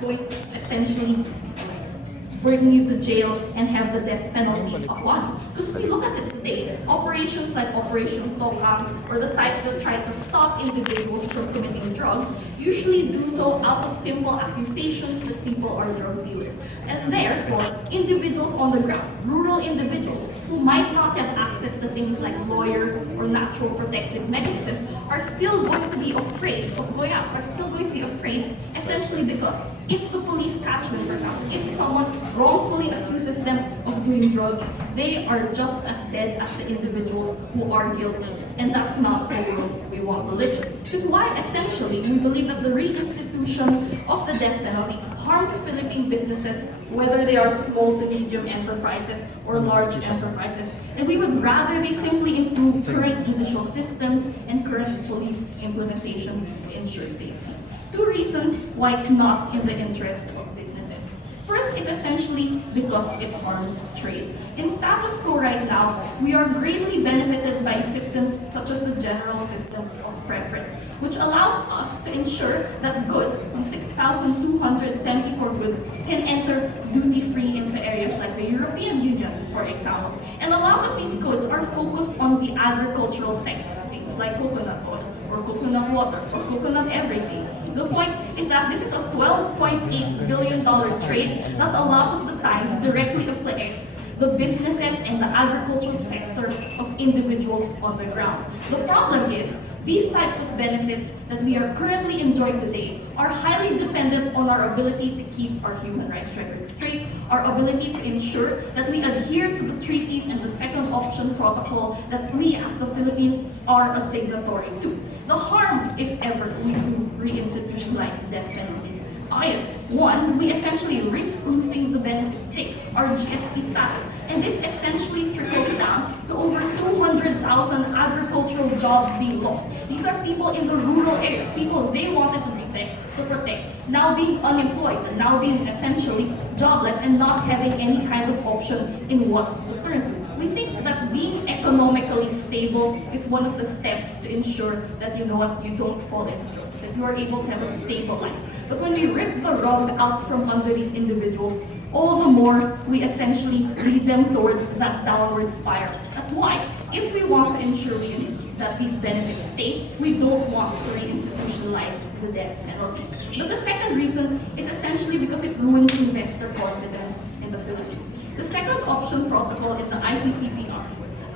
going to essentially bring you to jail and have the death penalty applied. Because if we look at it today, operations like Operation Townhall or the type that try to stop individuals from committing drugs usually do so out of simple accusations that people are drug dealers. And therefore, individuals on the ground, rural individuals who might not have access to things like lawyers or natural protective mechanisms, are still going to be afraid of going out, are still going to be afraid essentially because if the police catch them, for example, if someone wrongfully accuses them of doing drugs, they are just as dead as the individuals who are guilty. And that's not the world we want to live in. Which is why essentially we believe that the reinstitution of the death penalty harms Philippine businesses, whether they are small to medium enterprises or large enterprises. And we would rather they simply improve current judicial systems and current police implementation to ensure safety. Two reasons why it's not in the interest of businesses. First is essentially because it harms trade. In status quo right now, we are greatly benefited by systems such as the general system of preference, which allows us to ensure that goods, 6,274 goods, can enter duty-free into areas like the European Union, for example. And a lot of these goods are focused on the agricultural sector, things like coconut oil, or coconut water, or coconut everything. The point is that this is a $12.8 billion trade that a lot of the times directly affects the businesses and the agricultural sector of individuals on the ground. The problem is, these types of benefits that we are currently enjoying today are highly dependent on our ability to keep our human rights record straight, our ability to ensure that we adhere to the treaties and the second option protocol that we as the Philippines are a signatory to. The harm, if ever, we do reinstitutionalize death penalty is, one, we essentially risk losing the benefits state, our GSP status, and this essentially trickles down to over 200,000 agricultural jobs being lost. These are people in the rural areas, people they wanted to protect, now being unemployed, and now being essentially jobless and not having any kind of option in what to turn to. We think that being economically stable is one of the steps to ensure that you don't fall into drugs, that you are able to have a stable life. But when we rip the rug out from under these individuals, all the more we essentially lead them towards that downward spiral. That's why, if we want to ensure that these benefits stay, we don't want to reinstitutionalize the death penalty. But the second reason is essentially because it ruins investor confidence in the Philippines. The second option protocol in the ICCPR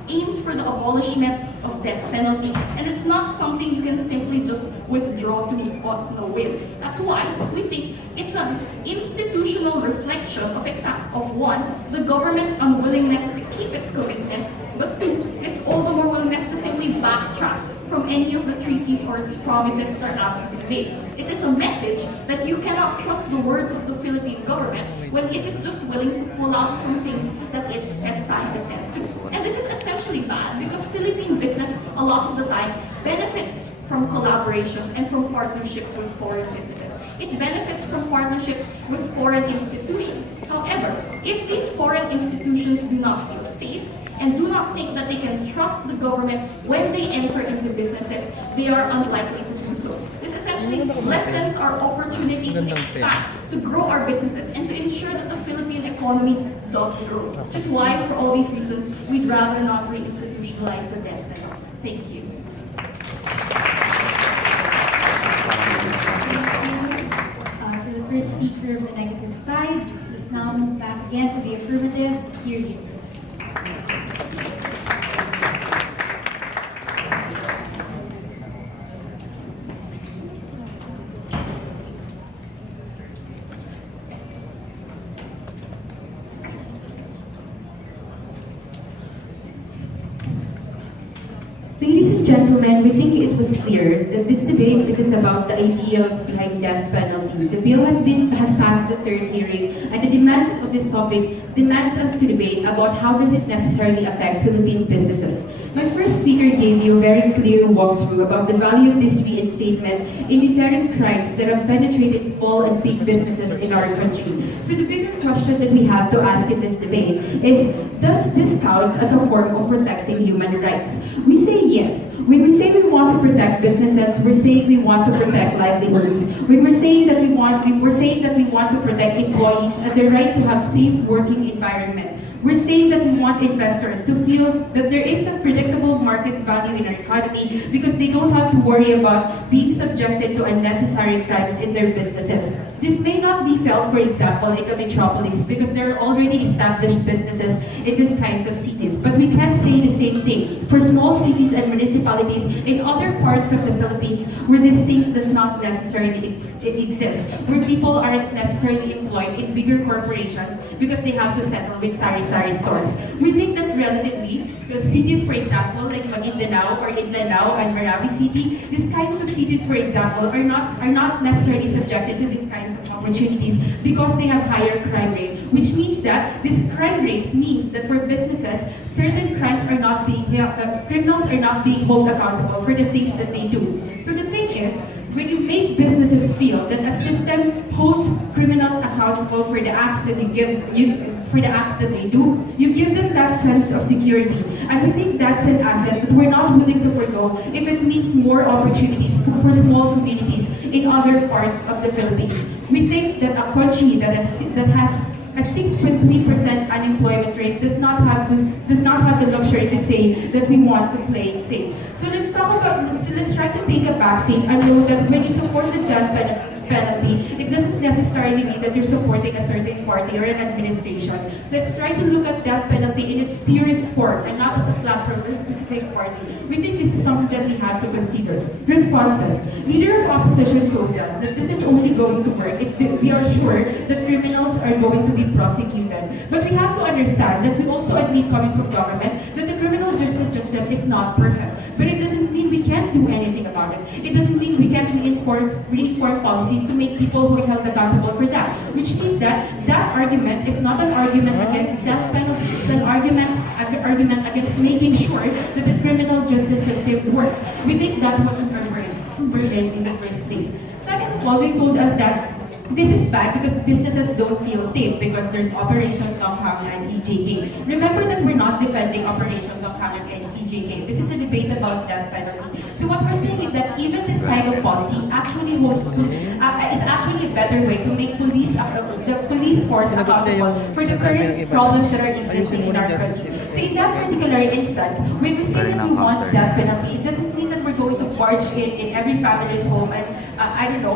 aims for the abolishment of death penalty, and it's not something you can simply just withdraw to on a whim. That's why we think it's an institutional reflection of one, the government's unwillingness to keep its commitments, but two, it's all the more willingness to simply backtrack from any of the treaties or its promises that are absolutely made. It is a message that you cannot trust the words of the Philippine government when it is just willing to pull out from things that it has signed itself to. And this is essentially bad because Philippine business a lot of the time benefits from collaborations and from partnerships with foreign businesses. It benefits from partnerships with foreign institutions. However, if these foreign institutions do not feel safe and do not think that they can trust the government when they enter into businesses, they are unlikely to do so. This essentially lessens our opportunity to expand, to grow our businesses, and to ensure that the Philippine economy does grow. Which is why, for all these reasons, we'd rather not reinstitutionalize the death penalty. Thank you. To the first speaker of the negative side, let's now move back again to the affirmative. Hear you. Ladies and gentlemen, we think it was clear that this debate isn't about the ideals behind death penalty. The bill has passed the third hearing, and the demands of this topic demands us to debate about how does it necessarily affect Philippine businesses. My first speaker gave you a very clear walkthrough about the value of this reinstatement in deterring crimes that have penetrated small and big businesses in our country. So the bigger question that we have to ask in this debate is, does this count as a form of protecting human rights? We say yes. When we say we want to protect businesses, we're saying we want to protect livelihoods. When we're saying that we want to protect employees and their right to have safe working environment. We're saying that we want investors to feel that there is a predictable market value in our economy because they don't have to worry about being subjected to unnecessary crimes in their businesses. This may not be felt, for example, in the metropolis because there are already established businesses in these kinds of cities. But we can say the same thing for small cities and municipalities in other parts of the Philippines where these things does not necessarily exist, where people aren't necessarily employed in bigger corporations because they have to settle with sari-sari stores. We think that relatively, because cities, for example, like Maguindanao or Mindanao and Marawi City, these kinds of cities, for example, are not necessarily subjected to these kinds of opportunities because they have higher crime rate, which means that this crime rates means that for businesses, certain crimes are not being criminals are not being held accountable for the things that they do. So the thing is, when you make businesses feel that a system holds criminals accountable for the acts that they do, you give them that sense of security. And we think that's an asset that we're not willing to forgo if it means more opportunities for small communities in other parts of the Philippines. We think that a country that has a 6.3% unemployment rate does not have the luxury to say that we want to play it safe. So let's try to take a backseat and know that when you support the death penalty, it doesn't necessarily mean that you're supporting a certain party or an administration. Let's try to look at death penalty in its purest form and not as a platform of a specific party. We think this is something that we have to consider. Responses. Leader of opposition told us that this is only going to work if we are sure that criminals are going to be prosecuted. But we have to understand that we also admit, coming from government, that the criminal justice system is not perfect. But it doesn't mean we can't do anything about it. It doesn't mean we can't reinform policies to make people who are held accountable for that. Which means that that argument is not an argument against death penalty. It's an argument against making sure that the criminal justice system works. We think that wasn't our burden in the first place. Second of all, they told us that this is bad because businesses don't feel safe because there's Operation Townhall and EJK. Remember that we're not defending Operation Townhall and EJK. This is a debate about death penalty. So what we're saying is that even this kind of policy actually is actually a better way to make the police force accountable for the current problems that are existing in our country. So in that particular instance, when we say that we want death penalty, it doesn't mean that we're going to barge in every family's home and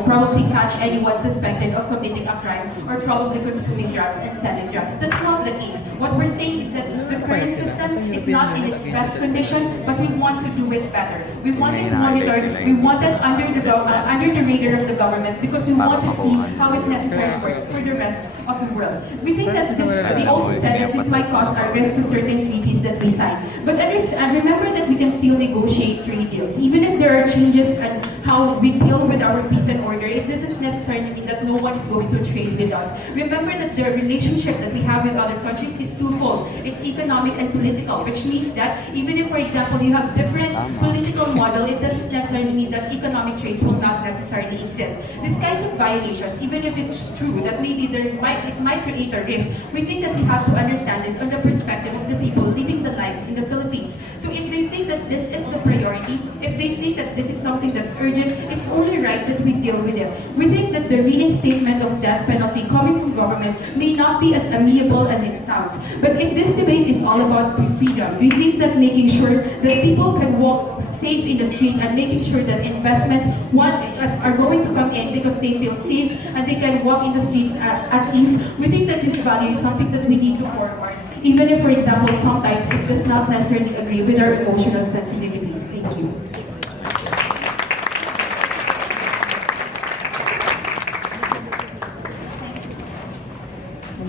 probably catch anyone suspected of committing a crime or probably consuming drugs and selling drugs. That's not the case. What we're saying is that the current system is not in its best condition, but we want to do it better. We want it monitored. We want it under the radar of the government because we want to see how it necessarily works for the rest of the world. We think that they also said that this might cause a rift to certain treaties that we sign. But remember that we can still negotiate trade deals. Even if there are changes in how we deal with our peace and order, it doesn't necessarily mean that no one is going to trade with us. Remember that the relationship that we have with other countries is twofold. It's economic and political, which means that even if, for example, you have different political model, it doesn't necessarily mean that economic trades will not necessarily exist. These kinds of violations, even if it's true that maybe it might create a rift, we think that we have to understand this on the perspective of the people living the lives in the Philippines. So if they think that this is the priority, if they think that this is something that's urgent, it's only right that we deal with it. We think that the reinstatement of death penalty coming from government may not be as amiable as it sounds. But if this debate is all about freedom, we think that making sure that people can walk safe in the street and making sure that investments are going to come in because they feel safe and they can walk in the streets at ease, we think that this value is something that we need to forward. Even if, for example, sometimes it does not necessarily agree with our emotional sensitivities. Thank you.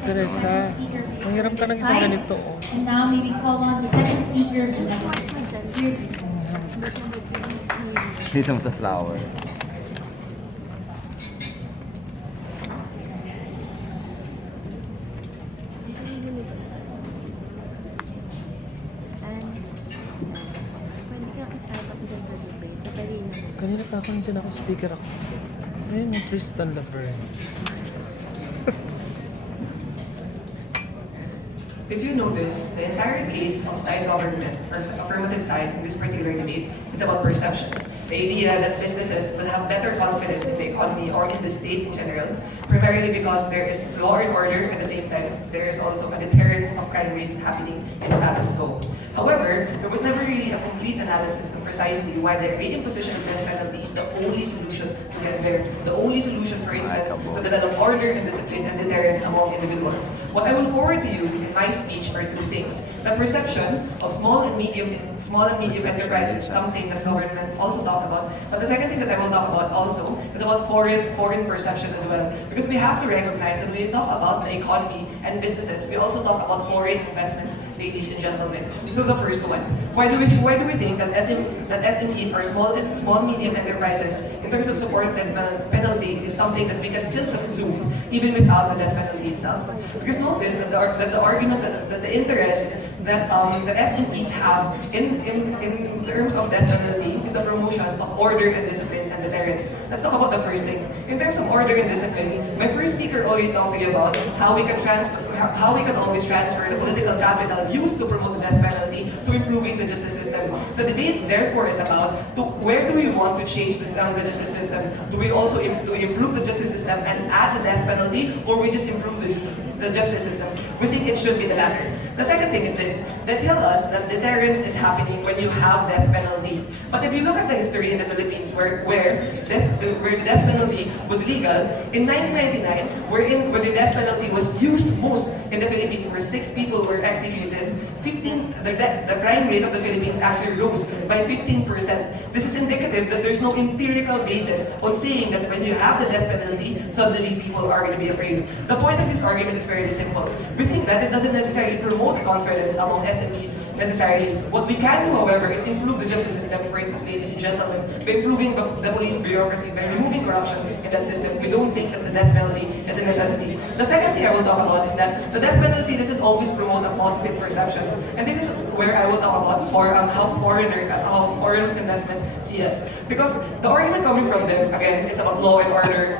Teresa, mahirap ka ng isang ganito. And now may we call on the second speaker of the night. Dito mo sa flower. Kanina pa ako nandiyan ako, speaker ako. Ayun yung Tristan Laverne. If you notice, the entire case of side government or affirmative side in this particular debate is about perception. The idea that businesses will have better confidence in the economy or in the state in general, primarily because there is law and order at the same time, there is also a deterrence of crime rates happening in status quo. However, there was never really a complete analysis on precisely why the reimposition of death penalty is the only solution to get there. The only solution, for instance, to develop order and discipline and deterrence among individuals. What I will forward to you in my speech are two things. The perception of small and medium enterprises is something that government also talked about. But the second thing that I will talk about also is about foreign perception as well. Because we have to recognize that when we talk about the economy and businesses, we also talk about foreign investments, ladies and gentlemen. So the first one, why do we think that SMEs or small medium enterprises in terms of support death penalty is something that we can still subsume even without the death penalty itself? Because notice that the argument that the interest that the SMEs have in terms of death penalty is the promotion of order and discipline and deterrence. Let's talk about the first thing. In terms of order and discipline, my first speaker already talked to you about how we can always transfer the political capital used to promote the death penalty to improving the justice system. The debate therefore is about where do we want to change the justice system? Do we also improve the justice system and add the death penalty, or we just improve the justice system? We think it should be the latter. The second thing is this. They tell us that deterrence is happening when you have death penalty. But if you look at the history in the Philippines where the death penalty was legal, in 1999, where the death penalty was used most in the Philippines, where 6 people were executed, the crime rate of the Philippines actually rose by 15%. This is indicative that there's no empirical basis on saying that when you have the death penalty, suddenly people are going to be afraid. The point of this argument is very simple. We think that it doesn't necessarily promote confidence among SMEs necessarily. What we can do, however, is improve the justice system, for instance, ladies and gentlemen, by improving the police bureaucracy, by removing corruption in that system. We don't think that the death penalty is a necessity. The second thing I will talk about is that the death penalty doesn't always promote a positive perception. And this is where I will talk about how foreign investments see us. Because the argument coming from them, again, is about law and order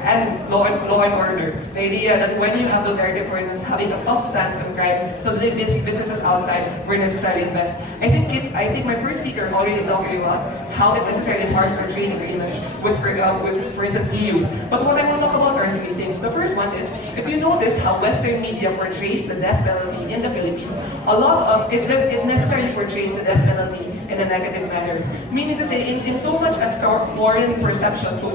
The idea that when you have Duterte, for instance, having a tough stance on crime, so the businesses outside will necessarily invest. I think my first speaker already talked about how it necessarily harms our trade agreements with, for instance, EU. But what I will talk about are 3 things. The first one is, if you notice how Western media portrays the death penalty in the Philippines, it necessarily portrays the death penalty in a negative manner. Meaning to say, in so much as foreign perception to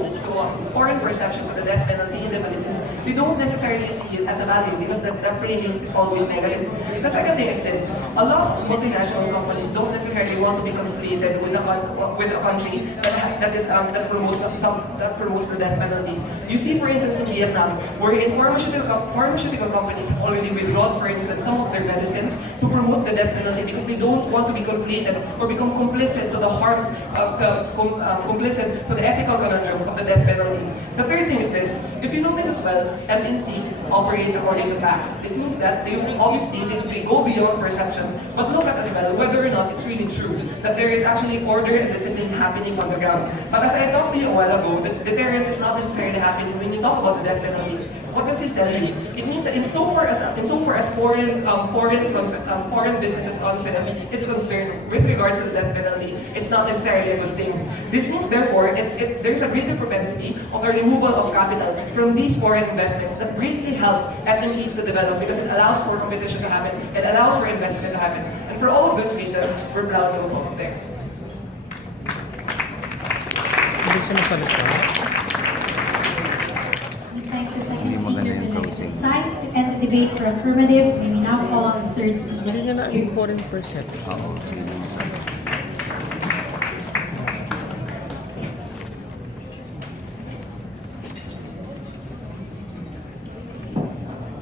the death penalty in the Philippines, they don't necessarily see it as a value because the framing is always negative. The second thing is this: a lot of multinational companies don't necessarily want to be conflated with a country that promotes the death penalty. You see, for instance, in Vietnam, where pharmaceutical companies already withdrawn, for instance, some of their medicines to promote the death penalty because they don't want to be conflated or become complicit to the harms, complicit to the ethical conundrum of the death penalty. The third thing is this: if you notice as well, MNCs operate according to facts. This means that they go beyond perception, but look at as well whether or not it's really true that there is actually order and discipline happening on the ground. But as I talked to you a while ago, that deterrence is not necessarily happening when you talk about the death penalty. What does this tell you? It means that insofar as foreign businesses' confidence is concerned with regards to the death penalty, it's not necessarily a good thing. This means, therefore, there's a greater propensity of the removal of capital from these foreign investments that greatly helps SMEs to develop because it allows for competition to happen, it allows for investment to happen. And for all of those reasons, we're proud to oppose. Thanks. Hindi siya nasalita. We thank the second speaker for the negative side. To end the debate for affirmative, may we now call on the third speaker. Hindi niya na Here. foreign percent.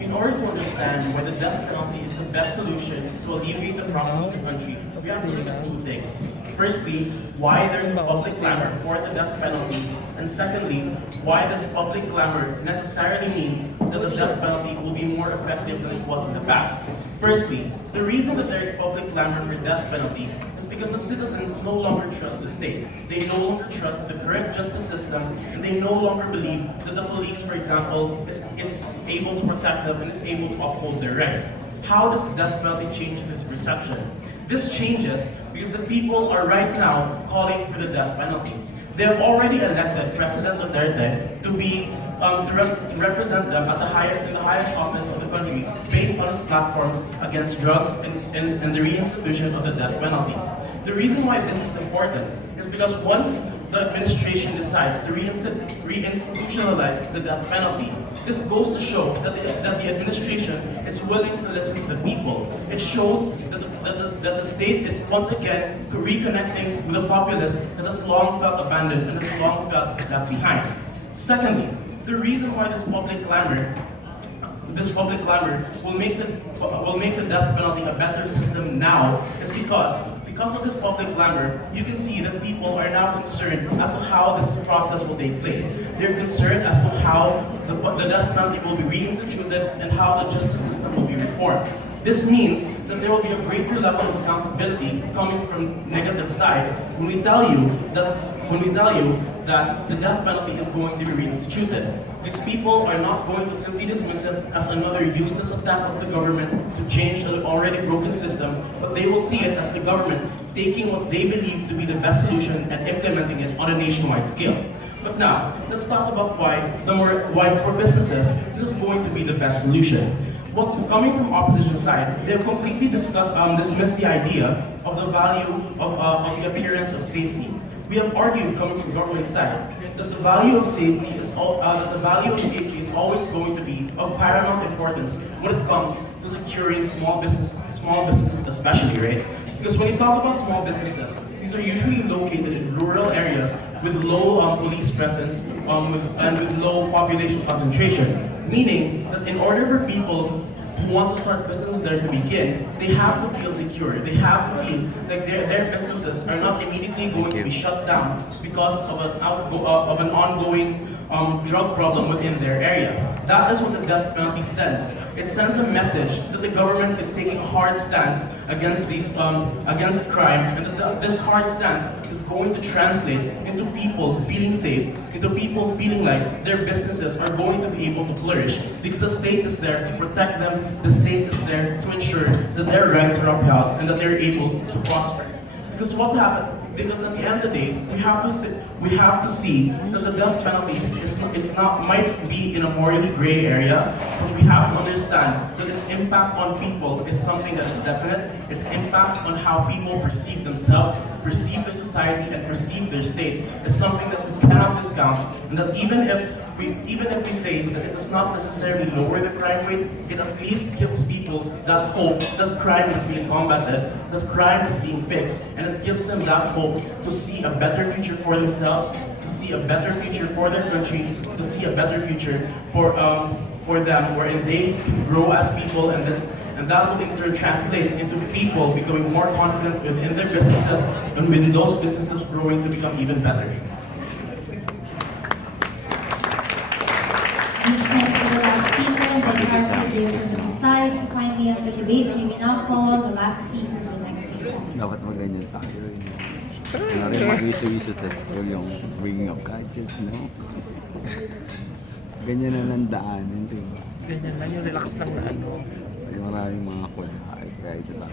In order to understand why the death penalty is the the best solution to alleviate the problems of the country, we have to look at two things. Firstly, why there's a public clamor for the death penalty, and secondly, why this public clamor necessarily means that the death penalty will be more effective than it was in the past. Firstly, the reason that there is public clamor for death penalty is because the citizens no longer trust the state. They no longer trust the correct justice system, and they no longer believe that the police, for example, is able to protect them and is able to uphold their rights. How does the death penalty change this perception? This changes because the people are right now calling for the death penalty. They have already elected President Duterte to be to represent them at in the highest office of the country based on his platforms against drugs and the reinstitution of the death penalty. The reason why this is important is because once the administration decides to reinstitutionalize the death penalty, this goes to show that the administration is willing to listen to the people. It shows that the state is once again reconnecting with the populace that has long felt abandoned and has long felt left behind. Secondly, the reason why this public clamor will make the death penalty a better system now is because of this public clamor, you can see that people are now concerned as to how this process will take place. They're concerned as to how the death penalty will be reinstituted and how the justice system will be reformed. This means that there will be a greater level of accountability coming from negative side when we tell you that the death penalty is going to be reinstituted. These people are not going to simply dismiss it as another useless attempt of the government to change an already broken system, but they will see it as the government taking what they believe to be the best solution and implementing it on a nationwide scale. But now, let's talk about why for businesses, this is going to be the best solution. Coming from opposition side, they have completely dismissed the idea of the value of the appearance of safety. We have argued, coming from government side, that the value of safety is always going to be of paramount importance when it comes to securing small businesses especially, right? Because when you talk about small businesses, these are usually located in rural areas with low police presence and with low population concentration. Meaning that in order for people who want to start businesses there to begin, they have to feel secure. They have to feel like their businesses are not immediately going to be shut down because of an ongoing drug problem within their area. That is what the death penalty sends. It sends a message that the government is taking a hard stance against against crime, and that this hard stance is going to translate into people feeling safe, into people feeling like their businesses are going to be able to flourish because the state is there to protect them. The state is there to ensure that their rights are upheld and that they're able to prosper. Because what happened? Because at the end of the day, we have to see that the death penalty might be in a morally gray area, but we have to understand that its impact on people is something that is definite. Its impact on how people perceive themselves, perceive their society, and perceive their state is something that we cannot discount, and that even if we say that it does not necessarily lower the crime rate, it at least gives people that hope that crime is being combated, that crime is being fixed, and it gives them that hope to see a better future for themselves, to see a better future for their country, to see a better future for them, wherein they can grow as people, and that will in turn translate into people becoming more confident within their businesses, and within those businesses growing to become even better. Thank you for the last speaker, and then from the side to finally end the debate. May we now call the last speaker for the next case. Dapat maganyan tayo. Ano rin mag-issue sa school yung bringing of gadgets, no? Ganyan na lang daanan, diba? Ganyan lang, yung relax lang na ano. Maraming mga kulay, kaya ito sa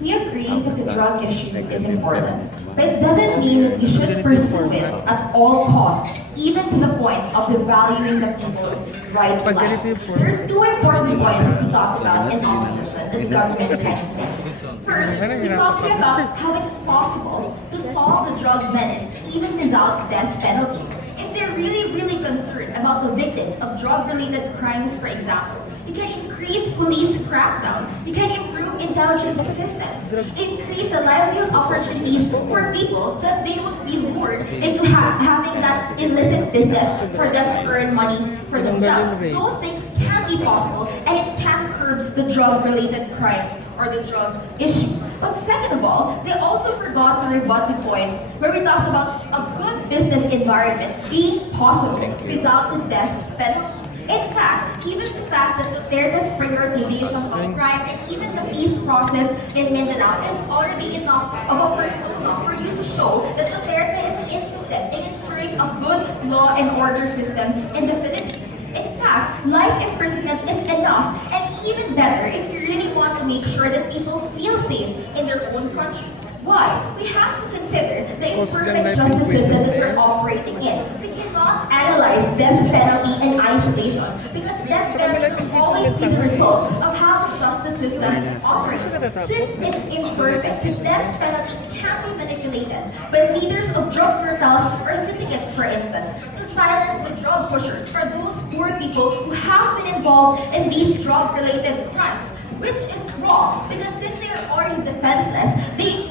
We agree that the drug issue is important, but it doesn't mean that we should pursue it at all costs, even to the point of devaluing the people's right to life. There are two important points that we talked about in opposition that the government can fix. First, we're talking about how it's possible to solve the drug menace even without death penalty. If they're really concerned about the victims of drug-related crimes, for example, you can increase police crackdown. You can improve intelligence systems. Increase the livelihood opportunities for people so that they would be lured into having that illicit business for them to earn money for themselves. Those things can be possible, and it can curb the drug-related crimes or the drug issue. But second of all, they also forgot to rebut the point where we talked about a good business environment being possible without the death penalty. In fact, even the fact that Duterte's prioritization of crime and even the peace process in Mindanao is already enough of a persona for you to show that Duterte is interested in ensuring a good law and order system in the Philippines. In fact, life imprisonment is enough, and even better if you really want to make sure that people feel safe in their own country. Why? We have to consider the imperfect justice system that we're operating in. We cannot analyze death penalty in isolation because death penalty will always be the result of how the justice system operates. Since it's imperfect, the death penalty can be manipulated by leaders of drug cartels or syndicates, for instance, to silence the drug pushers or those poor people who have been involved in these drug-related crimes, which is wrong because since they are already defenseless, they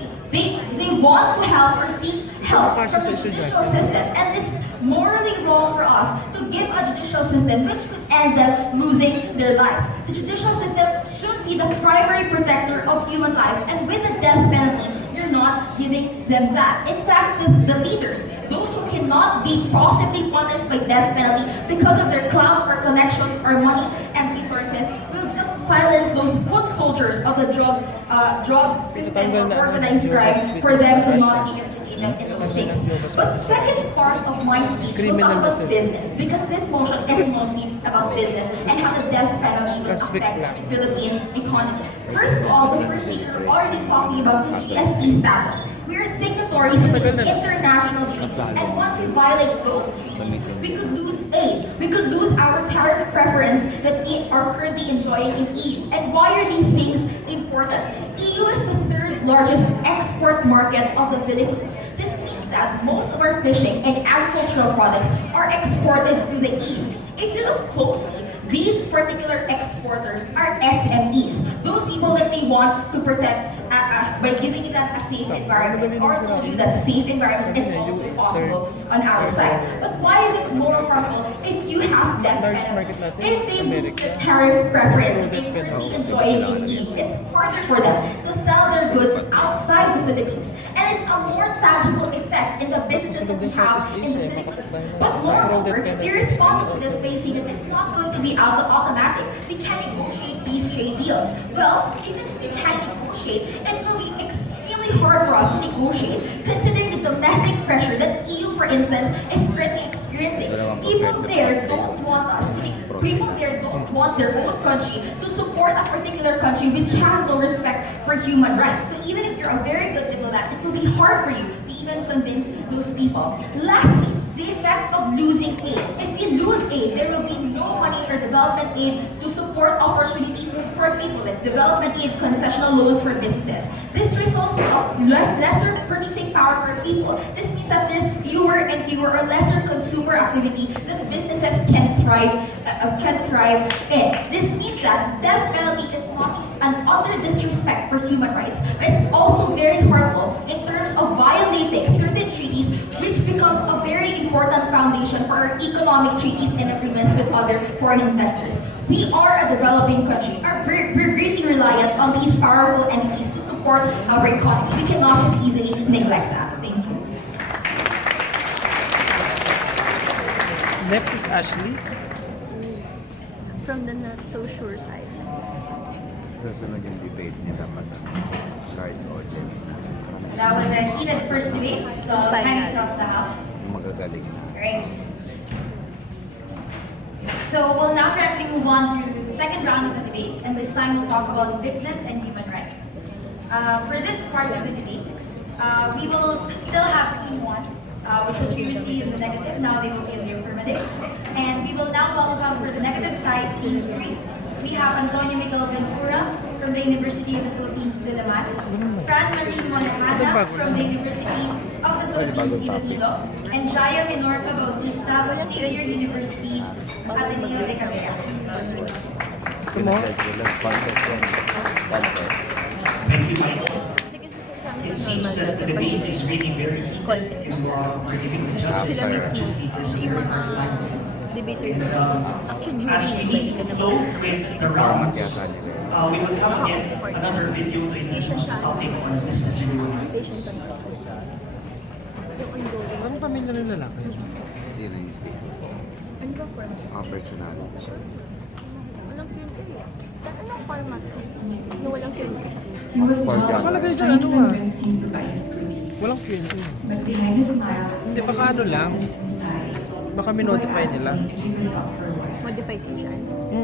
want to help or seek help from the judicial system, and it's morally wrong for us to give a judicial system which could end them losing their lives. The judicial system should be the primary protector of human life, and with the death penalty, you're not giving them that. In fact, the leaders, those who cannot be possibly punished by death penalty because of their clout or connections or money and resources, will just silence those foot soldiers of the drug system or organized crime for them to not even engage in those things. But second part of my speech will talk about business, because this motion is mostly about business and how the death penalty will affect the Philippine economy. First of all, the first speaker already talking about the GSP status. We are signatories to these international treaties, and once we violate those treaties, we could lose aid. We could lose our tariff preference that we are currently enjoying in EU. And why are these things important? EU is the third largest export market of the Philippines. This means that most of our fishing and agricultural products are exported to the EU. If you look closely, these particular exporters are SMEs, those people that they want to protect by giving them a safe environment, or told you that safe environment is also possible on our side. But why is it more harmful if you have death penalty? If they lose the tariff preference that they currently enjoying in EU, it's harder for them to sell their goods outside the Philippines. And it's a more tangible effect in the businesses that we have in the Philippines. But moreover, they responded to this by saying that it's not going to be automatic. We can negotiate these trade deals. Well, even if we can negotiate, it will be extremely hard for us to negotiate, considering the domestic pressure that EU, for instance, is currently experiencing. People there don't want their own country to support a particular country which has no respect for human rights. So even if you're a very good diplomat, it will be hard for you to even convince those people. Lastly, the effect of losing aid. If we lose aid, there will be no money or development aid to support opportunities for people, like development aid, concessional loans for businesses. This results in lesser purchasing power for people. This means that there's fewer and fewer or lesser consumer activity that businesses can thrive in. This means that death penalty is not just an utter disrespect for human rights, but it's also very harmful in terms of violating certain treaties, which becomes a very important foundation for our economic treaties and agreements with other foreign investors. We are a developing country. We're greatly reliant on these powerful entities to support our economy. We cannot just easily neglect that. Thank you. Next is Ashley. From the not so sure side. Susunod yung debate niya dapat guys audience That was a heated first debate, kind of across the house. magagaling na. Right. So we'll now directly move on to the second round of the debate, and this time we'll talk about business and human rights. For this part of the debate, we will still have team one, which was previously in the negative, now they will be in the affirmative. And we will now welcome for the negative side, team three. We have Antonio Miguel Ventura from the University of the Philippines, Diliman, Fran Marie Molajada from the University of the Philippines, Iloilo, and Jaya Minorca Bautista of Xavier University, Ateneo de Cavite. Thank you, Michael. It seems that the debate is really very heated. You are giving the judges and adjudicators a very hard time. And as we need to flow with the rounds, we will have again another video to introduce the topic on business and human rights. Anong pamilya ng lalaki? Sino yung speaker? Personality siya. He was Parang trying nakalagay to dyan, ano ah? convince me to buy his goodies. Walang kwento. But behind his smile, Hindi, there baka was ano lang. sadness in his eyes. Baka So I minotify asked nila. him if he could talk for a while. Modify po siya.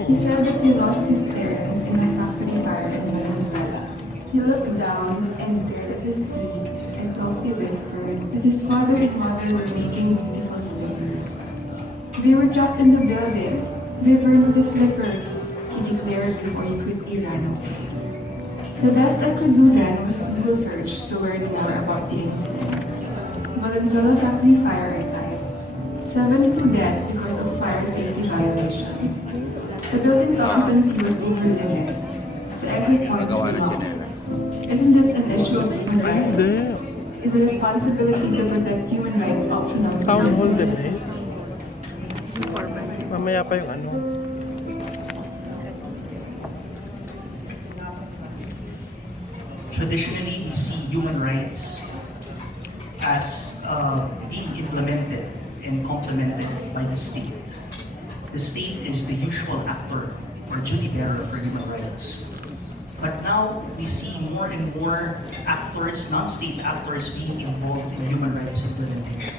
He said that he lost his parents in a factory fire in Venezuela. He looked down and stared at his feet and softly whispered that his father and mother were making beautiful slippers. They were dropped in the building. They burned with the slippers, he declared before he quickly ran away. The best I could do then was Google search to learn more about the incident. Valenzuela factory fire, I typed. 72 dead because of fire safety violation. The building's occupancy was over limit. The exit points were locked. Isn't this an issue of human rights? Is the responsibility to protect human rights optional for Townhall din eh. businesses? Mamaya pa yung ano. Traditionally, we see human rights as being implemented and complemented by the state. The state is the usual actor or duty bearer for human rights. But now we see more and more actors, non-state actors, being involved in human rights implementation.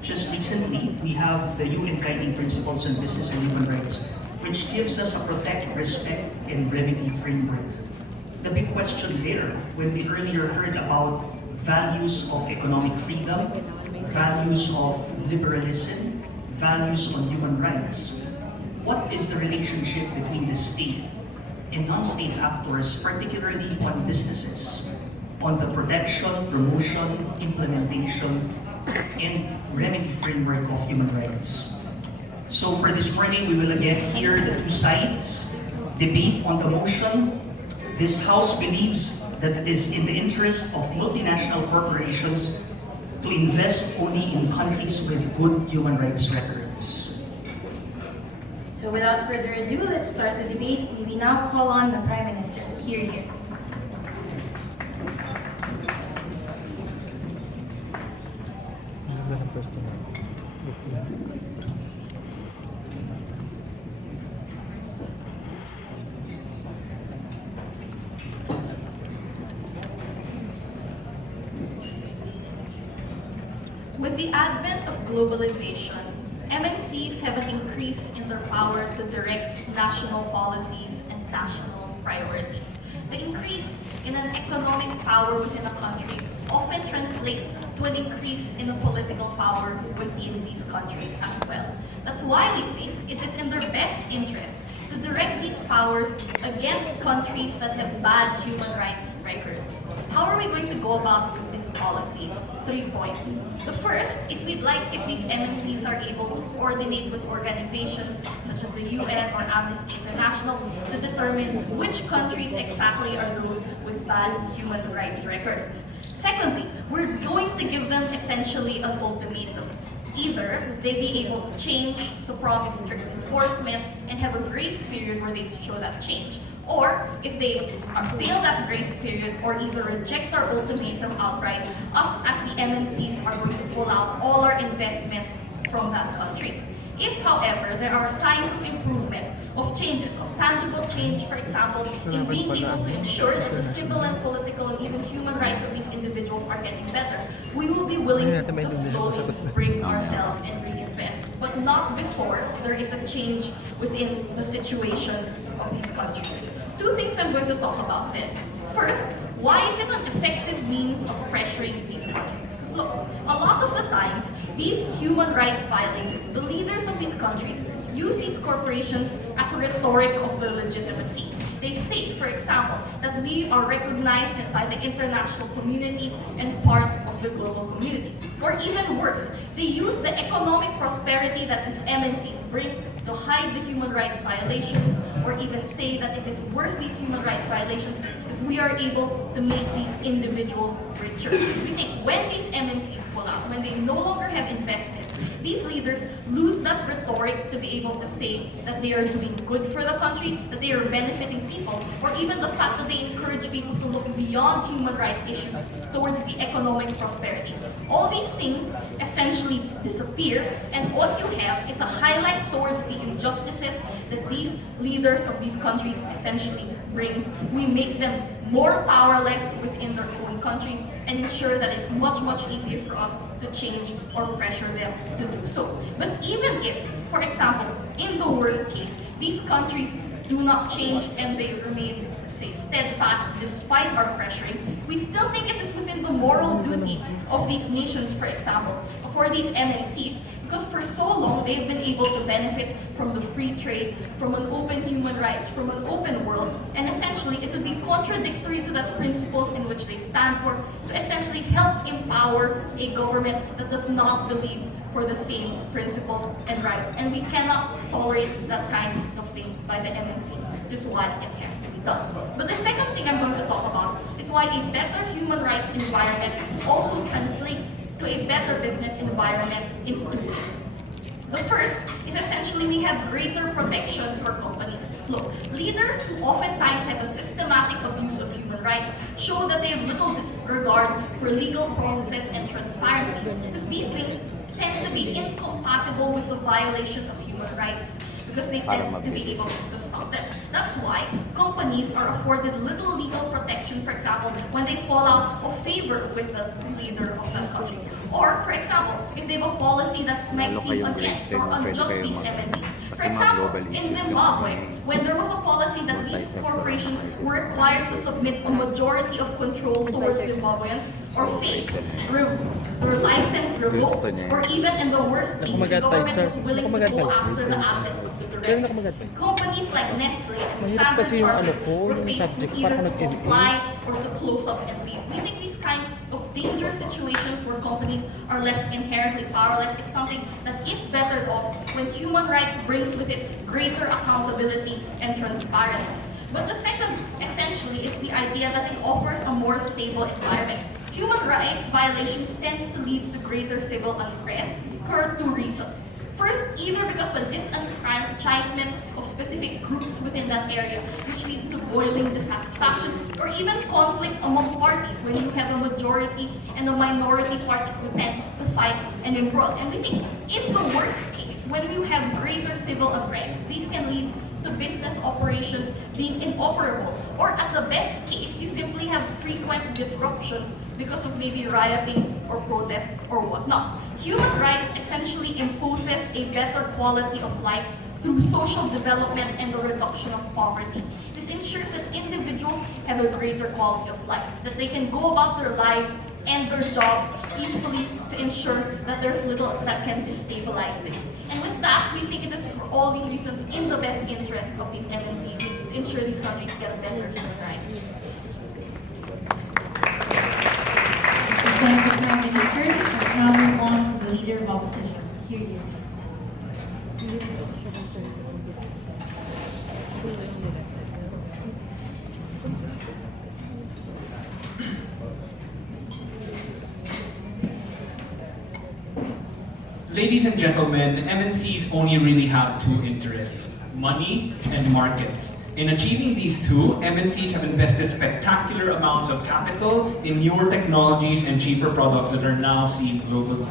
Just recently, we have the UN Guiding Principles on Business and Human Rights, which gives us a protect, respect, and remedy framework. The big question there, when we earlier heard about values of economic freedom, values of liberalism, values on human rights, what is the relationship between the state and non-state actors, particularly on businesses, on the protection, promotion, implementation, and remedy framework of human rights? So for this morning, we will again hear the two sides debate on the motion. This House believes that it is in the interest of multinational corporations to invest only in countries with good human rights records. So without further ado, let's start the debate. May we now call on the Prime Minister. Hear, hear. Ano ba ng pwesto na? With the advent of globalization, MNCs have an increase in their power to direct national policies and national priorities. The increase in an economic power within a country often translates to an increase in the political power within these countries as well. That's why we think it is in their best interest to direct these powers against countries that have bad human rights records. How are we going to go about this policy? 3 points. The first is we'd like if these MNCs are able to coordinate with organizations such as the UN or Amnesty International to determine which countries exactly are those with bad human rights records. Secondly, we're going to give them essentially an ultimatum. Either they be able to change, to promise strict enforcement, and have a grace period where they show that change. Or if they fail that grace period or either reject our ultimatum outright, us as the MNCs are going to pull out all our investments from that country. If, however, there are signs of improvement, of changes, of tangible change, for example, in being able to ensure that the civil and political and even human rights of these individuals are getting better, we will be willing to slowly bring ourselves and reinvest, but not before there is a change within the situations of these countries. 2 things I'm going to talk about then. First, why is it an effective means of pressuring these countries? Because look, a lot of the times, these human rights violators, the leaders of these countries, use these corporations as a rhetoric of their legitimacy. They say, for example, that we are recognized by the international community and part of the global community. Or even worse, they use the economic prosperity that these MNCs bring to hide the human rights violations, or even say that it is worth these human rights violations if we are able to make these individuals richer. We think when these MNCs pull out, when they no longer have investment, these leaders lose that rhetoric to be able to say that they are doing good for the country, that they are benefiting people, or even the fact that they encourage people to look beyond human rights issues towards the economic prosperity. All these things essentially disappear, and what you have is a highlight towards the injustices that these leaders of these countries essentially brings. We make them more powerless within their own country and ensure that it's much, much easier for us to change or pressure them to do so. But even if, for example, in the worst case, these countries do not change and they remain, say, steadfast despite our pressuring, we still think it is within the moral duty of these nations, for example, for these MNCs, because for so long they've been able to benefit from the free trade, from an open human rights, from an open world, and essentially it would be contradictory to the principles in which they stand for to essentially help empower a government that does not believe for the same principles and rights. And we cannot tolerate that kind of thing by the MNC, which is why it has to be done. But the second thing I'm going to talk about is why a better human rights environment also translates to a better business environment in two ways. The first is essentially we have greater protection for companies. Look, leaders who oftentimes have a systematic abuse of human rights show that they have little disregard for legal processes and transparency, because these things tend to be incompatible with the violation of human rights, because they tend to be able to stop them. That's why companies are afforded little legal protection, for example, when they fall out of favor with the leader of that country. Or, for example, if they have a policy that might seem against or unjust these MNCs. For example, in Zimbabwe, when there was a policy that these corporations were required to submit a majority of control towards Zimbabweans or face their license revoked, or even in the worst case, the government was willing to go after the assets of the direct. Companies like Nestle and Standard Chartered were faced with either to comply or to close up and leave. We think these kinds of dangerous situations where companies are left inherently powerless is something that is better off when human rights brings with it greater accountability and transparency. But the second, essentially, is the idea that it offers a more stable environment. Human rights violations tend to lead to greater civil unrest for two reasons. First, either because of the disenfranchisement of specific groups within that area, which leads to boiling dissatisfaction, or even conflict among parties when you have a majority and a minority party who tend to fight and embroil. And we think, in the worst case, when you have greater civil unrest, these can lead to business operations being inoperable. Or at the best case, you simply have frequent disruptions because of maybe rioting or protests or whatnot. Human rights essentially imposes a better quality of life through social development and the reduction of poverty. This ensures that individuals have a greater quality of life, that they can go about their lives and their jobs peacefully to ensure that there's little that can destabilize this. And with that, we think it is for all these reasons in the best interest of these MNCs to ensure these countries get better human rights. Thank you, Prime Minister. Let's now move on to the Leader of Opposition. Here you Ladies and gentlemen, MNCs only really have two interests, money and markets. In achieving these two, MNCs have invested spectacular amounts of capital in newer technologies and cheaper products that are now seen globally.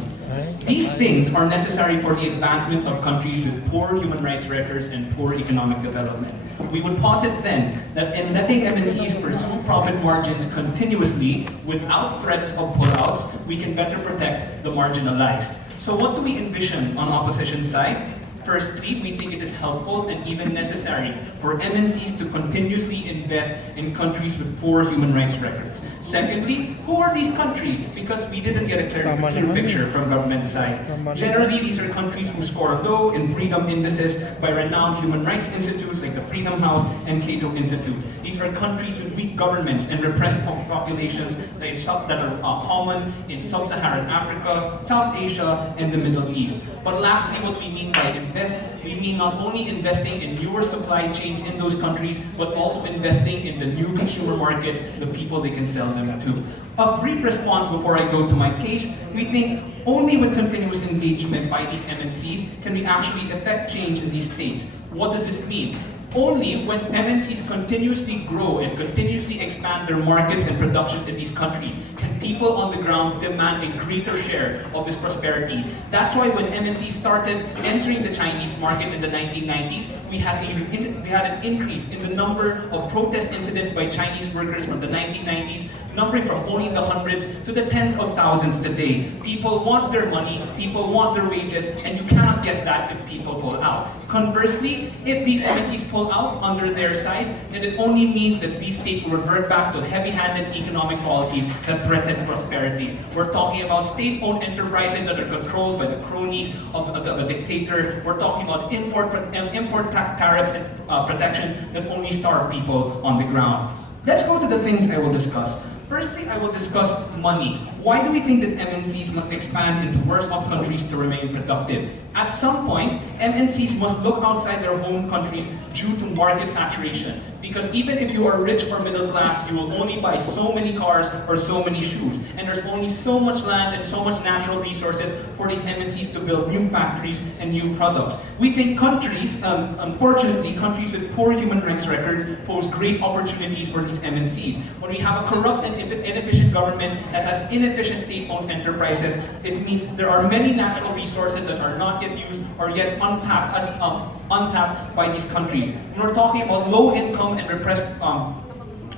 These things are necessary for the advancement of countries with poor human rights records and poor economic development. We would posit then that in letting MNCs pursue profit margins continuously without threats of pullouts, we can better protect the marginalized. So what do we envision on opposition side? Firstly, we think it is helpful and even necessary for MNCs to continuously invest in countries with poor human rights records. Secondly, who are these countries? Because we didn't get a clear picture from government side. Generally, these are countries who score low in freedom indices by renowned human rights institutes like the Freedom House and Cato Institute. These are countries with weak governments and repressed populations that are common in sub-Saharan Africa, South Asia, and the Middle East. But lastly, what we mean by invest, we mean not only investing in newer supply chains in those countries, but also investing in the new consumer markets, the people they can sell them to. A brief response before I go to my case. We think only with continuous engagement by these MNCs can we actually effect change in these states. What does this mean? Only when MNCs continuously grow and continuously expand their markets and production in these countries can people on the ground demand a greater share of this prosperity. That's why when MNCs started entering the Chinese market in the 1990s, we had an increase in the number of protest incidents by Chinese workers from the 1990s, numbering from only the hundreds to the tens of thousands today. People want their money, people want their wages, and you cannot get that if people pull out. Conversely, if these MNCs pull out under their side, then it only means that these states will revert back to heavy-handed economic policies that threaten prosperity. We're talking about state-owned enterprises that are controlled by the cronies of the dictator. We're talking about import tariffs and protections that only starve people on the ground. Let's go to the things I will discuss. Firstly, I will discuss money. Why do we think that MNCs must expand into worse-off countries to remain productive? At some point, MNCs must look outside their home countries due to market saturation. Because even if you are rich or middle class, you will only buy so many cars or so many shoes. And there's only so much land and so much natural resources for these MNCs to build new factories and new products. We think countries, unfortunately, countries with poor human rights records pose great opportunities for these MNCs. When we have a corrupt and inefficient government that has inefficient state-owned enterprises, it means there are many natural resources that are not yet used or yet untapped by these countries. When we're talking about low-income and repressed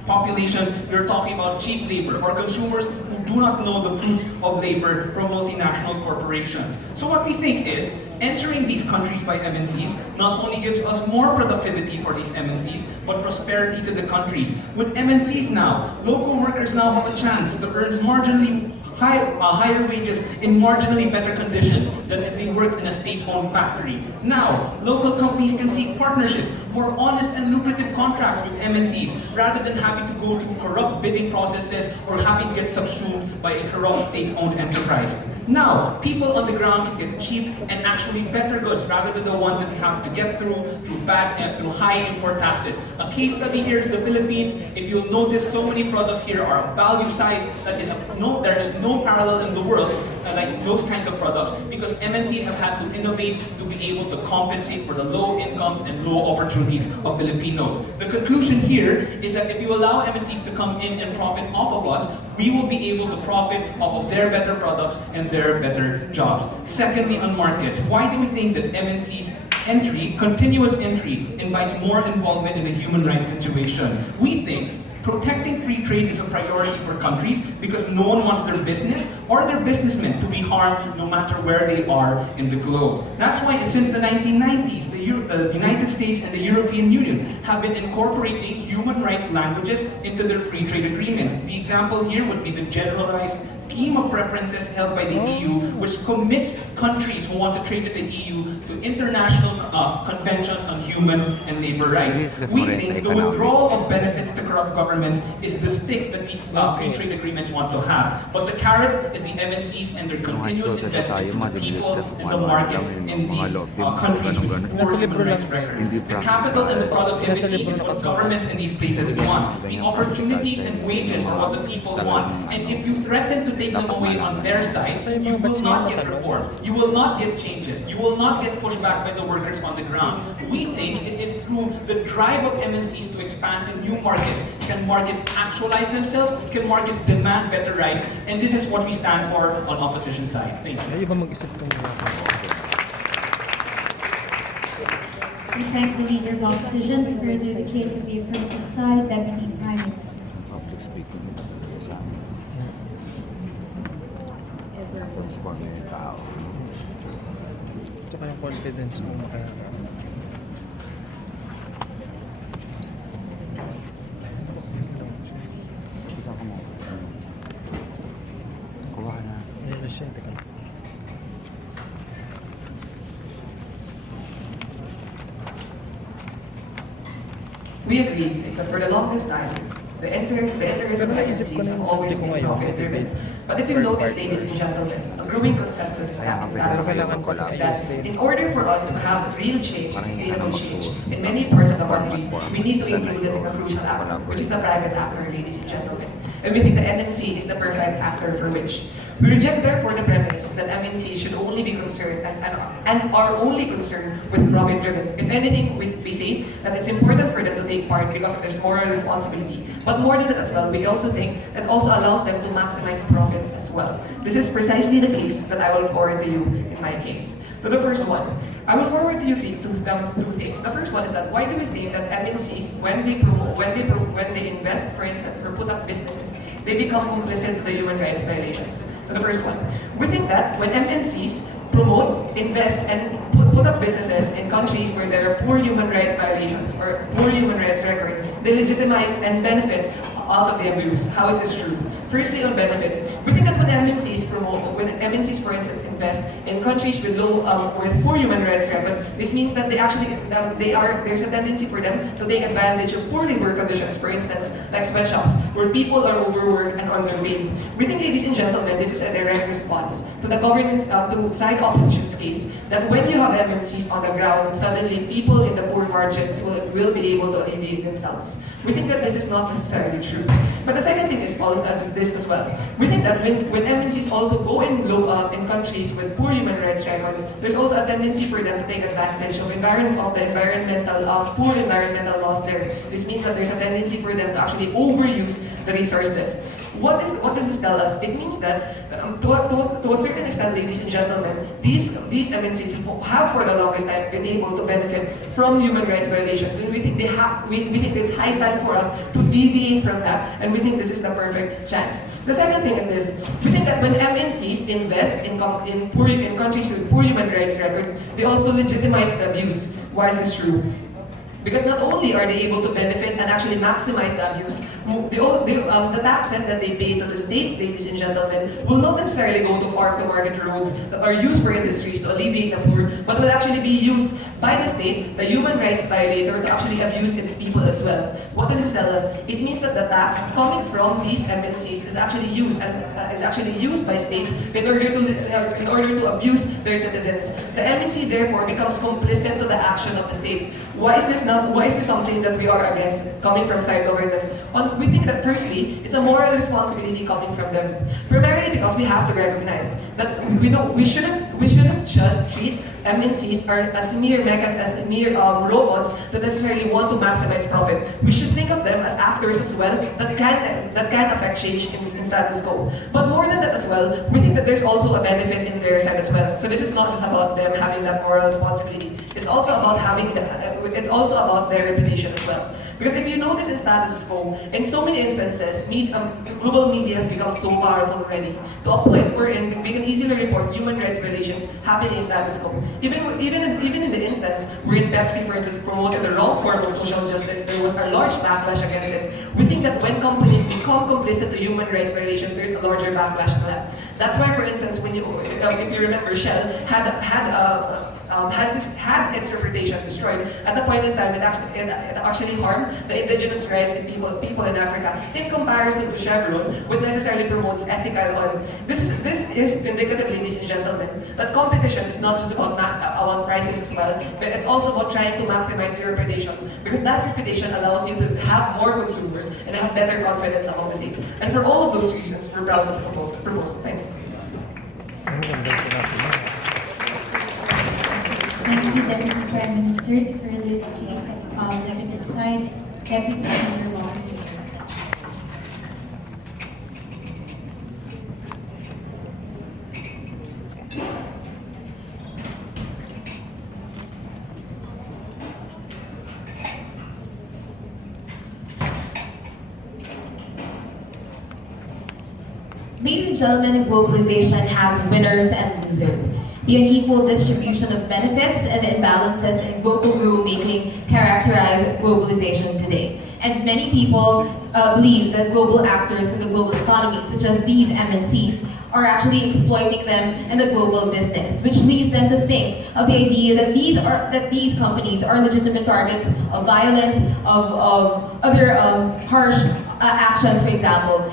populations, we're talking about cheap labor or consumers who do not know the fruits of labor from multinational corporations. So what we think is, entering these countries by MNCs not only gives us more productivity for these MNCs, but prosperity to the countries. With MNCs now, local workers now have a chance to earn marginally higher wages in marginally better conditions than if they worked in a state-owned factory. Now, local companies can seek partnerships, more honest and lucrative contracts with MNCs, rather than having to go through corrupt bidding processes or having to get subsumed by a corrupt state-owned enterprise. Now, people on the ground can get cheap and actually better goods rather than the ones that you have to get through high import taxes. A case study here is the Philippines. If you'll notice, so many products here are value size that there is no parallel in the world like those kinds of products, because MNCs have had to innovate to be able to compensate for the low incomes and low opportunities of Filipinos. The conclusion here is that if you allow MNCs to come in and profit off of us, we will be able to profit off of their better products and their better jobs. Secondly, on markets, why do we think that MNCs continuous entry, invites more involvement in the human rights situation? We think protecting free trade is a priority for countries because no one wants their business or their businessmen to be harmed no matter where they are in the globe. That's why since the 1990s, the United States and the European Union have been incorporating human rights languages into their free trade agreements. The example here would be the generalized scheme of preferences held by the EU, which commits countries who want to trade with the EU to international conventions on human and labor rights. We think the withdrawal of benefits to corrupt governments is the stick that these free trade agreements want to have. But the carrot is the MNCs and their continuous investment in the people and the markets in these countries with poor human rights records. The capital and the productivity is what governments in these places want. The opportunities and wages are what the people want. And if you threaten to take them away on their side, you will not get reform. You will not get changes. You will not get pushed back by the workers on the ground. We think it is through the drive of MNCs to expand to new markets. Can markets actualize themselves? Can markets demand better rights? And this is what we stand for on opposition side. Thank you. We thank the leader of opposition to further the case of the affirmative side, Deputy Prime Minister. Public speaking. Tsaka yung confidence mo makaharap. Kuha na. We agreed that for the longest time, The interests of MNCs have always been profit-driven. But if you notice, ladies and gentlemen, a growing consensus is that in order for us to have real change, sustainable change, in many parts of the country, we need to include a crucial actor, which is the private actor, ladies and gentlemen. And we think the NMC is the perfect actor for which. We reject therefore the premise that MNCs should only be concerned and are only concerned with profit-driven. If anything, we say that it's important for them to take part because of their moral responsibility. But more than that as well, we also think that also allows them to maximize profit as well. This is precisely the case that I will forward to you in my case. To the first one, I will forward to you two things. The first one is that why do we think that MNCs, when they invest, for instance, or put up businesses, they become complicit to the human rights violations? To the first one, we think that when MNCs promote, invest, and put up businesses in countries where there are poor human rights violations or poor human rights record, they legitimize and benefit out of the abuse. How is this true? Firstly, on benefit, we think that when MNCs, for instance, invest in countries with with poor human rights record, this means that there's a tendency for them to take advantage of poor labor conditions, for instance, like sweatshops, where people are overworked and underpaid. We think, ladies and gentlemen, this is a direct response to the government's, to side opposition's case, that when you have MNCs on the ground, suddenly people in the poor margins will be able to alleviate themselves. We think that this is not necessarily true. But the second thing is this as well. We think that when MNCs also go in countries with poor human rights record, there's also a tendency for them to take advantage of poor environmental laws there. This means that there's a tendency for them to actually overuse the resources. What does this tell us? It means that to a certain extent, ladies and gentlemen, these MNCs have for the longest time been able to benefit from human rights violations, and we think it's high time for us to deviate from that, and we think this is the perfect chance. The second thing is this: we think that when MNCs invest in countries with poor human rights record, they also legitimize the abuse. Why is this true? Because not only are they able to benefit and actually maximize the abuse, the taxes that they pay to the state, ladies and gentlemen, will not necessarily go to farm-to-market roads that are used for industries to alleviate the poor, but will actually be used by the state, the human rights violator, to actually abuse its people as well. What does this tell us? It means that the tax coming from these MNCs is actually used by states in order to abuse their citizens. The MNC therefore becomes complicit to the action of the state. Why is this something that we are against coming from side government? We think that firstly, it's a moral responsibility coming from them. Primarily because we have to recognize that we shouldn't just treat MNCs as mere robots that necessarily want to maximize profit. We should think of them as actors as well that can affect change in status quo. But more than that as well, we think that there's also a benefit in their side as well. So this is not just about them having that moral responsibility. It's also about their reputation as well. Because if you notice in status quo, in so many instances, global media has become so powerful already, to a point wherein we can easily report human rights violations happening in status quo. Even in the instance wherein Pepsi, for instance, promoted the wrong form of social justice, there was a large backlash against it. We think that when companies become complicit to human rights violations, there's a larger backlash to that. That's why, for instance, if you remember, Shell had its reputation destroyed. At the point in time, it actually harmed the indigenous rights of people in Africa, in comparison to Chevron, which necessarily promotes ethical oil. This is indicative, ladies and gentlemen, that competition is not just about prices as well, but it's also about trying to maximize your reputation, because that reputation allows you to have more consumers and have better confidence among the states. And for all of those reasons, we're proud to propose. Thanks. Thank you, Deputy Prime Minister. To further the case of negative side, Deputy Premier Wong. Ladies and gentlemen, globalization has winners and losers. The unequal distribution of benefits and imbalances in global rulemaking characterize globalization today. And many people believe that global actors in the global economy, such as these MNCs, are actually exploiting them in the global business, which leads them to think of the idea that these companies are legitimate targets of violence, of other harsh actions, for example.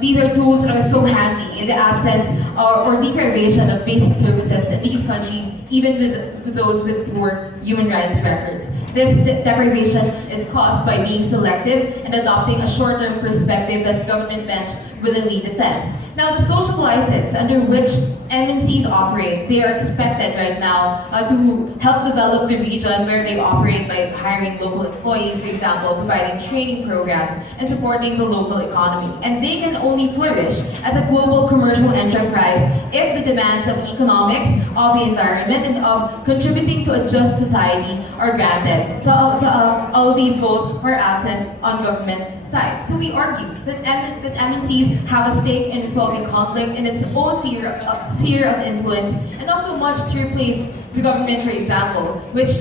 These are tools that are so handy in the absence or deprivation of basic services in these countries, even with those with poor human rights records. This deprivation is caused by being selective and adopting a short-term perspective that government bench willingly defends. Now, the social license under which MNCs operate, they are expected right now to help develop the region where they operate by hiring local employees, for example, providing training programs and supporting the local economy. And they can only flourish as a global commercial enterprise if the demands of economics, of the environment, and of contributing to a just society are granted. So all of these goals are absent on government side. So we argue that MNCs have a stake in resolving conflict in its own sphere of influence, and also much to replace the government, for example, which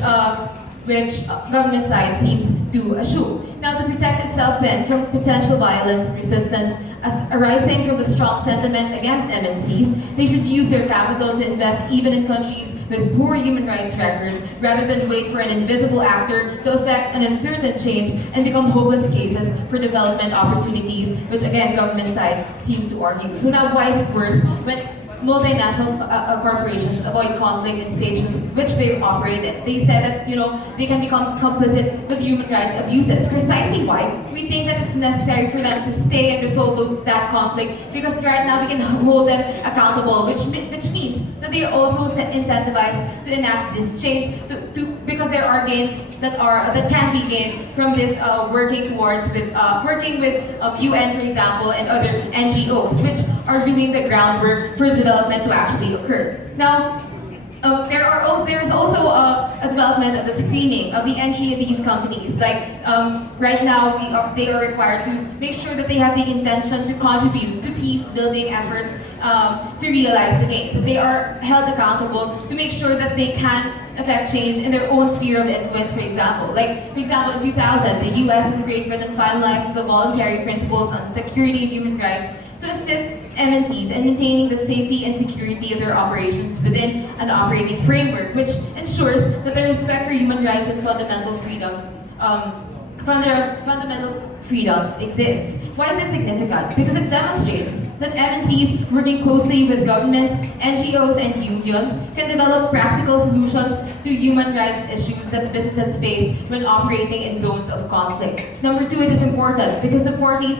government side seems to assume. Now, to protect itself then from potential violence and resistance arising from the strong sentiment against MNCs, they should use their capital to invest even in countries with poor human rights records, rather than wait for an invisible actor to effect an uncertain change and become hopeless cases for development opportunities, which again, government side seems to argue. So now, why is it worse when multinational corporations avoid conflict in stages which they operate in? They said that, they can become complicit with human rights abuses. Precisely why we think that it's necessary for them to stay and resolve that conflict, because right now we can hold them accountable, which means that they are also incentivized to enact this change because there are gains that can be gained from this working with UN, for example, and other NGOs, which are doing the groundwork for development to actually occur. Now, there is also a development of the screening of the entry of these companies. Like right now, they are required to make sure that they have the intention to contribute to peace-building efforts to realize the gains. So they are held accountable to make sure that they can affect change in their own sphere of influence, for example. For example, in 2000, the US and Great Britain finalized the voluntary principles on security and human rights to assist MNCs in maintaining the safety and security of their operations within an operating framework, which ensures that the respect for human rights and fundamental freedoms exists. Why is this significant? Because it demonstrates that MNCs working closely with governments, NGOs, and unions can develop practical solutions to human rights issues that businesses face when operating in zones of conflict. Number two, it is important because the parties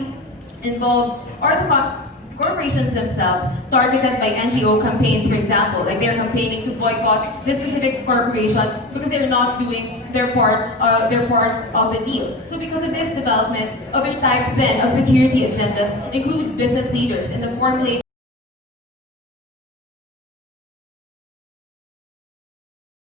involved are the corporations themselves targeted by NGO campaigns, for example. Like they're campaigning to boycott this specific corporation because they're not doing their part of the deal. So because of this development, other types then of security agendas include business leaders in the formulation